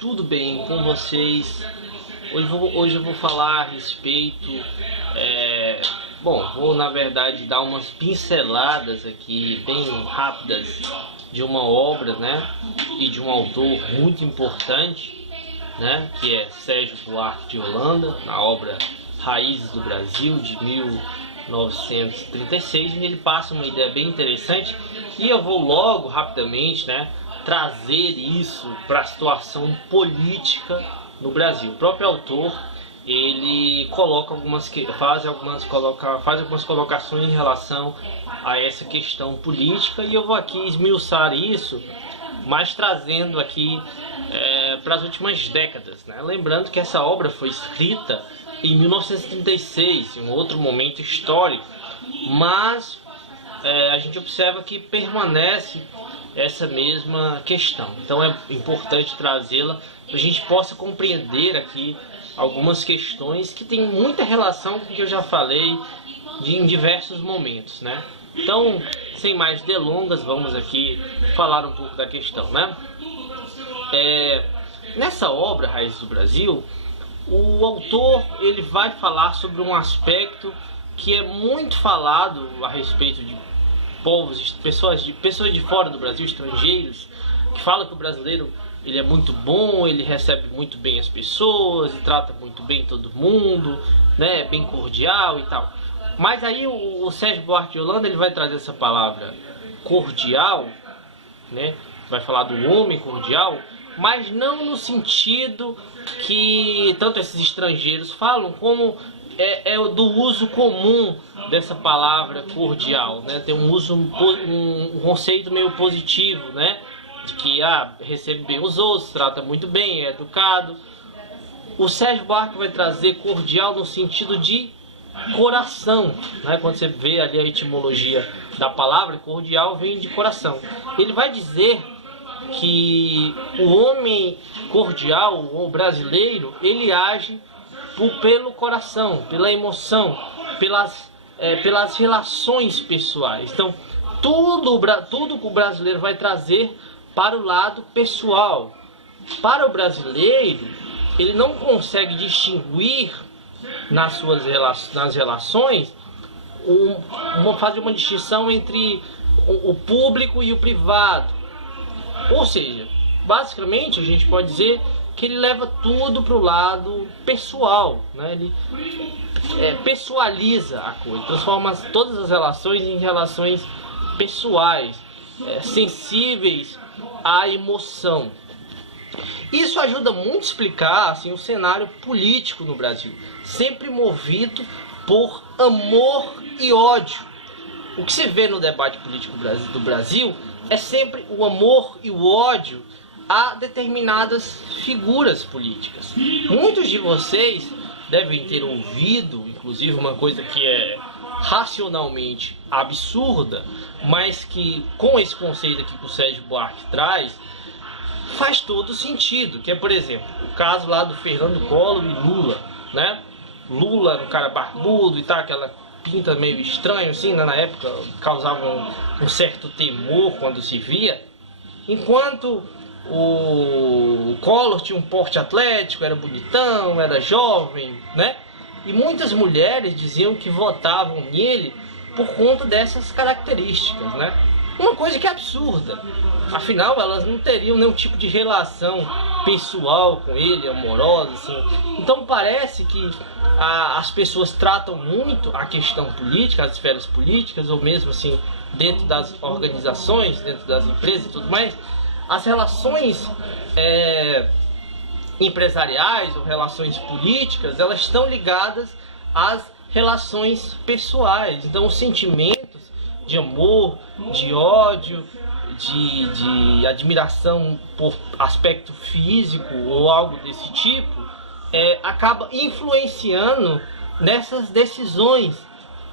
tudo bem com vocês? Hoje eu vou falar a respeito, vou na verdade dar umas pinceladas aqui bem rápidas de uma obra, né, e de um autor muito importante, né, que é Sérgio Buarque de Holanda, na obra Raízes do Brasil, de 1936, e ele passa uma ideia bem interessante, e eu vou logo, rapidamente, né, trazer isso para a situação política no Brasil. O próprio autor, ele coloca faz algumas colocações em relação a essa questão política, e eu vou aqui esmiuçar isso, mas trazendo aqui para as últimas décadas, né? Lembrando que essa obra foi escrita em 1936, em outro momento histórico, mas a gente observa que permanece essa mesma questão. Então é importante trazê-la para a gente possa compreender aqui algumas questões que têm muita relação com o que eu já falei em diversos momentos, né? Então, sem mais delongas, vamos aqui falar um pouco da questão, né? Nessa obra, Raízes do Brasil, o autor ele vai falar sobre um aspecto que é muito falado a respeito de povos, pessoas de fora do Brasil, estrangeiros, que falam que o brasileiro ele é muito bom, ele recebe muito bem as pessoas, e trata muito bem todo mundo, né, bem cordial e tal. Mas aí o Sérgio Buarque de Holanda ele vai trazer essa palavra cordial, né, vai falar do homem cordial, mas não no sentido que tanto esses estrangeiros falam, como do uso comum dessa palavra cordial, né? Tem um conceito meio positivo, né? De que recebe bem os outros, trata muito bem, é educado. O Sérgio Buarque vai trazer cordial no sentido de coração, né? Quando você vê ali a etimologia da palavra, cordial vem de coração. Ele vai dizer que o homem cordial, o brasileiro, ele age pelo coração, pela emoção, pelas relações pessoais. Então, tudo que o brasileiro vai trazer para o lado pessoal. Para o brasileiro, ele não consegue distinguir nas relações, fazer uma distinção entre o público e o privado. Ou seja, basicamente a gente pode dizer que ele leva tudo para o lado pessoal, né? Ele pessoaliza a coisa, transforma todas as relações em relações pessoais, sensíveis à emoção. Isso ajuda muito a explicar assim, o cenário político no Brasil, sempre movido por amor e ódio. O que se vê no debate político do Brasil é sempre o amor e o ódio a determinadas figuras políticas. Muitos de vocês devem ter ouvido, inclusive, uma coisa que é racionalmente absurda, mas que com esse conceito aqui que o Sérgio Buarque traz, faz todo sentido, que é, por exemplo, o caso lá do Fernando Collor e Lula, né? Lula, um cara barbudo e tal, aquela pinta meio estranho assim, né? Na época causava um certo temor quando se via, enquanto o Collor tinha um porte atlético, era bonitão, era jovem, né? E muitas mulheres diziam que votavam nele por conta dessas características, né? Uma coisa que é absurda. Afinal, elas não teriam nenhum tipo de relação pessoal com ele, amorosa, assim. Então parece que as pessoas tratam muito a questão política, as esferas políticas, ou mesmo assim, dentro das organizações, dentro das empresas e tudo mais, as relações empresariais ou relações políticas, elas estão ligadas às relações pessoais. Então os sentimentos de amor, de ódio, de admiração por aspecto físico ou algo desse tipo, acaba influenciando nessas decisões,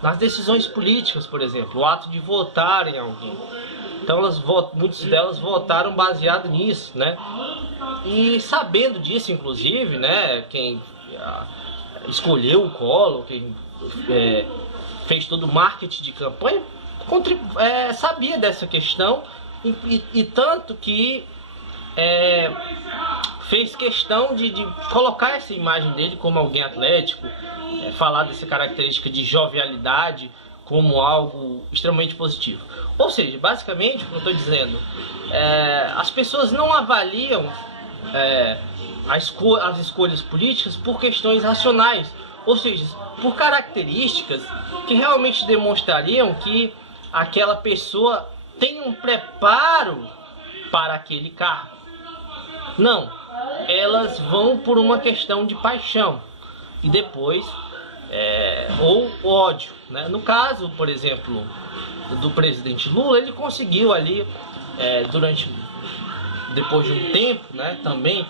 nas decisões políticas, por exemplo, o ato de votar em alguém. Então muitas delas votaram baseado nisso, né? E sabendo disso, inclusive, né, quem escolheu o Collor, quem fez todo o marketing de campanha, sabia dessa questão, e tanto que fez questão de colocar essa imagem dele como alguém atlético, falar dessa característica de jovialidade como algo extremamente positivo. Ou seja, basicamente, o que eu estou dizendo, as pessoas não avaliam as escolhas políticas por questões racionais, ou seja, por características que realmente demonstrariam que aquela pessoa tem um preparo para aquele cargo. Não, elas vão por uma questão de paixão e depois ou ódio, né? No caso, por exemplo, do presidente Lula, ele conseguiu ali depois de um tempo, né, também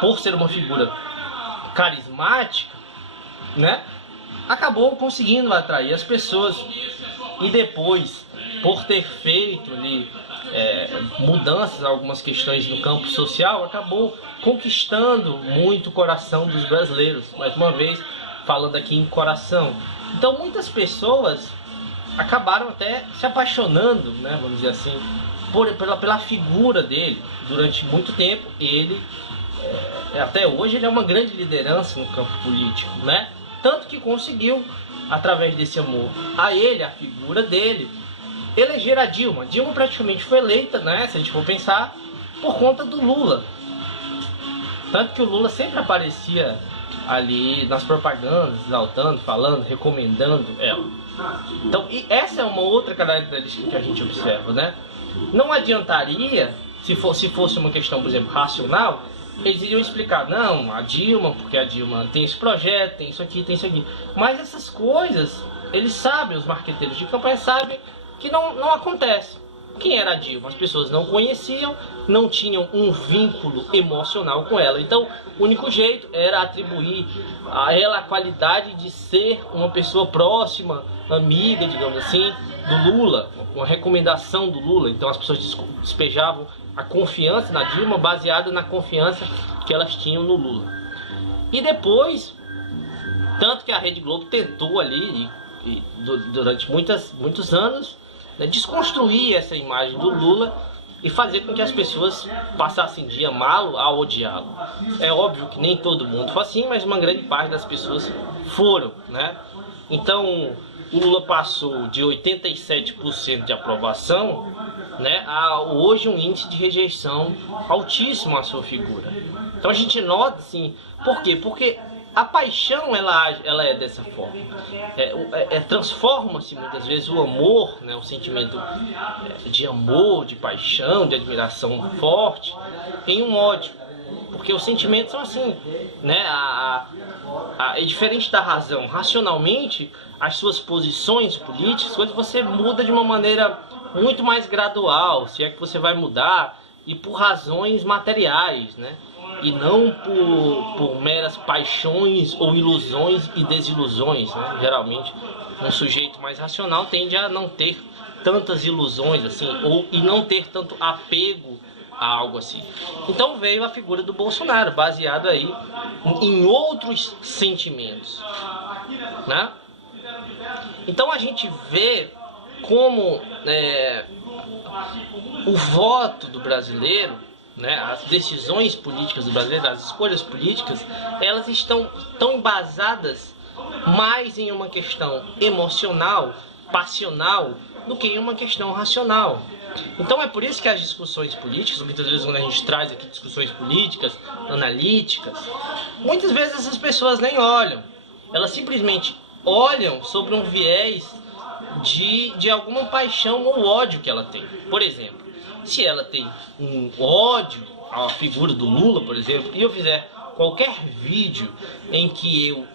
por ser uma figura carismática, né, acabou conseguindo atrair as pessoas e depois, por ter feito ali mudanças, algumas questões no campo social, acabou conquistando muito o coração dos brasileiros. Mais uma vez, falando aqui em coração. Então, muitas pessoas acabaram até se apaixonando, né, vamos dizer assim, pela figura dele. Durante muito tempo, ele, até hoje, ele é uma grande liderança no campo político, né? Tanto que conseguiu, através desse amor a ele, a figura dele, eleger a Dilma. Dilma praticamente foi eleita, né, se a gente for pensar, por conta do Lula. Tanto que o Lula sempre aparecia ali nas propagandas, exaltando, falando, recomendando ela. Então, e essa é uma outra característica que a gente observa, né? Não adiantaria, se fosse uma questão, por exemplo, racional, eles iriam explicar, não, a Dilma, porque a Dilma tem esse projeto, tem isso aqui, tem isso aqui. Mas essas coisas, eles sabem, os marqueteiros de campanha sabem que não acontece. Quem era a Dilma? As pessoas não conheciam, não tinham um vínculo emocional com ela. Então, o único jeito era atribuir a ela a qualidade de ser uma pessoa próxima, amiga, digamos assim, do Lula, uma recomendação do Lula. Então, as pessoas despejavam a confiança na Dilma baseada na confiança que elas tinham no Lula. E depois, tanto que a Rede Globo tentou ali, durante muitos anos, desconstruir essa imagem do Lula e fazer com que as pessoas passassem de amá-lo a odiá-lo. É óbvio que nem todo mundo foi assim, mas uma grande parte das pessoas foram, né? Então, o Lula passou de 87% de aprovação, né, a hoje um índice de rejeição altíssimo à sua figura. Então a gente nota, assim, por quê? Porque a paixão, ela é dessa forma. Transforma-se muitas vezes o amor, né, o sentimento de amor, de paixão, de admiração forte, em um ódio. Porque os sentimentos são assim, né? É diferente da razão. Racionalmente, as suas posições políticas, quando você muda de uma maneira muito mais gradual, se é que você vai mudar, e por razões materiais, né? E não por meras paixões ou ilusões e desilusões, né? Geralmente, um sujeito mais racional tende a não ter tantas ilusões assim, e não ter tanto apego a algo assim. Então veio a figura do Bolsonaro, baseado aí em outros sentimentos, né? Então a gente vê como o voto do brasileiro, né, as decisões políticas do brasileiro, as escolhas políticas, elas estão tão embasadas mais em uma questão emocional, passional, do que em uma questão racional. Então é por isso que as discussões políticas, muitas vezes quando a gente traz aqui discussões políticas, analíticas, muitas vezes essas pessoas nem olham, elas simplesmente olham sobre um viés de alguma paixão ou ódio que ela tem. Por exemplo, se ela tem um ódio à figura do Lula, por exemplo, e eu fizer qualquer vídeo em que eu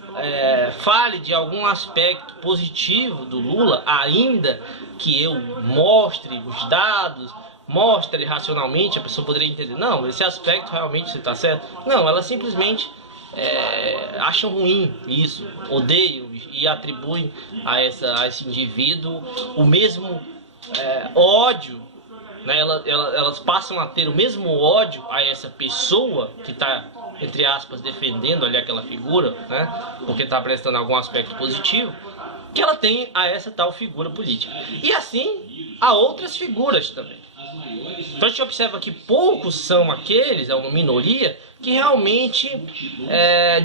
fale de algum aspecto positivo do Lula, ainda que eu mostre os dados, mostre racionalmente, a pessoa poderia entender, não, esse aspecto realmente está certo. Não, ela simplesmente acham ruim isso, odeiam e atribuem a esse indivíduo o mesmo ódio, né? Elas passam a ter o mesmo ódio a essa pessoa que está, entre aspas, defendendo ali aquela figura, né? Porque está apresentando algum aspecto positivo, que ela tem a essa tal figura política. E assim, há outras figuras também. Então a gente observa que poucos são aqueles, é uma minoria, que realmente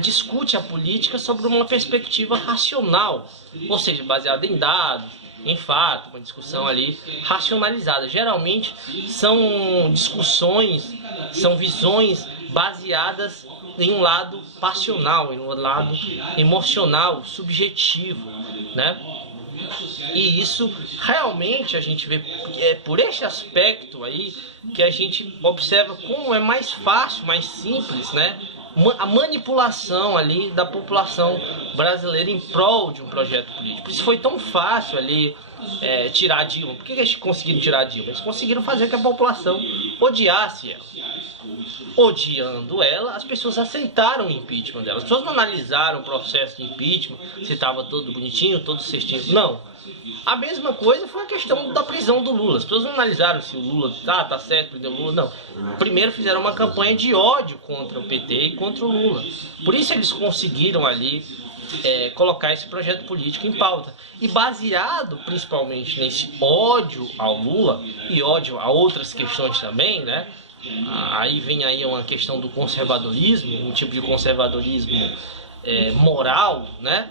discute a política sobre uma perspectiva racional, ou seja, baseada em dados, em fato, uma discussão ali racionalizada. Geralmente são discussões, são visões baseadas em um lado passional, em um lado emocional, subjetivo, né? E isso realmente a gente vê por este aspecto aí que a gente observa como é mais fácil, mais simples, né? A manipulação ali da população brasileira em prol de um projeto político. Por isso foi tão fácil ali tirar a Dilma. Por que eles conseguiram tirar a Dilma? Eles conseguiram fazer que a população odiasse ela. Odiando ela, as pessoas aceitaram o impeachment dela. As pessoas não analisaram o processo de impeachment, se estava todo bonitinho, todo certinho. Não. A mesma coisa foi a questão da prisão do Lula. As pessoas não analisaram se o Lula tá certo, prendeu o Lula, não. Primeiro fizeram uma campanha de ódio contra o PT e contra o Lula. Por isso eles conseguiram ali colocar esse projeto político em pauta. E baseado principalmente nesse ódio ao Lula e ódio a outras questões também, né? Aí vem aí uma questão do conservadorismo, um tipo de conservadorismo moral, né?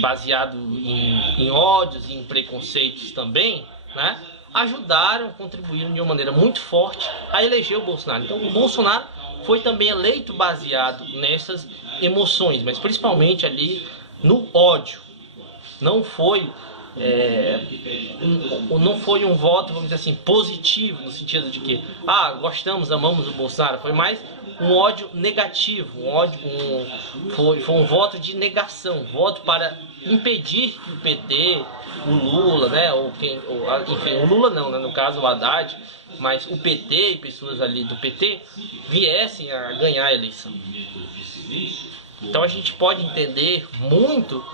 Baseado em ódios e em preconceitos também, né? Ajudaram, contribuíram de uma maneira muito forte a eleger o Bolsonaro. Então o Bolsonaro foi também eleito baseado nessas emoções, mas principalmente ali no ódio. Não foi um voto, vamos dizer assim, positivo, no sentido de que gostamos, amamos o Bolsonaro. Foi mais um ódio negativo, foi um voto de negação, voto para impedir que o PT, o Lula, né, enfim, o Lula não, né, no caso o Haddad, mas o PT e pessoas ali do PT viessem a ganhar a eleição. Então a gente pode entender muito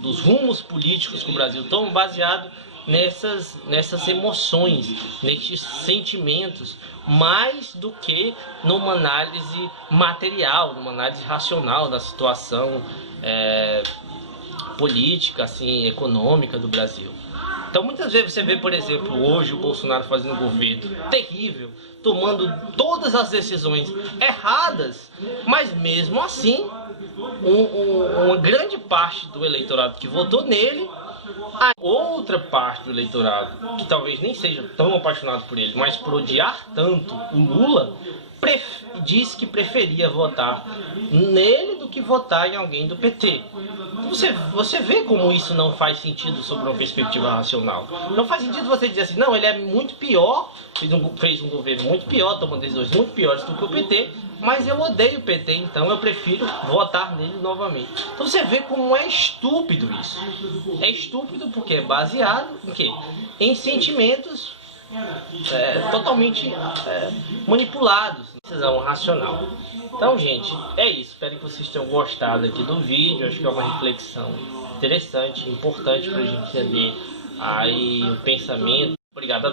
dos rumos políticos que o Brasil toma baseado nessas emoções, nesses sentimentos, mais do que numa análise material, numa análise racional da situação política, assim, econômica do Brasil. Então muitas vezes você vê, por exemplo, hoje o Bolsonaro fazendo um governo terrível, tomando todas as decisões erradas, mas mesmo assim uma grande parte do eleitorado que votou nele, a outra parte do eleitorado que talvez nem seja tão apaixonado por ele, mas por odiar tanto o Lula, disse que preferia votar nele do que votar em alguém do PT. Você vê como isso não faz sentido sob uma perspectiva racional. Não faz sentido você dizer assim, não, ele é muito pior, fez um governo muito pior, tomando decisões muito piores do que o PT, mas eu odeio o PT, então eu prefiro votar nele novamente. Então você vê como é estúpido isso. É estúpido porque é baseado em quê? Em sentimentos totalmente manipulados, decisão racional. Então, gente, é isso. Espero que vocês tenham gostado aqui do vídeo. Acho que é uma reflexão interessante, importante para a gente entender aí o pensamento. Obrigado a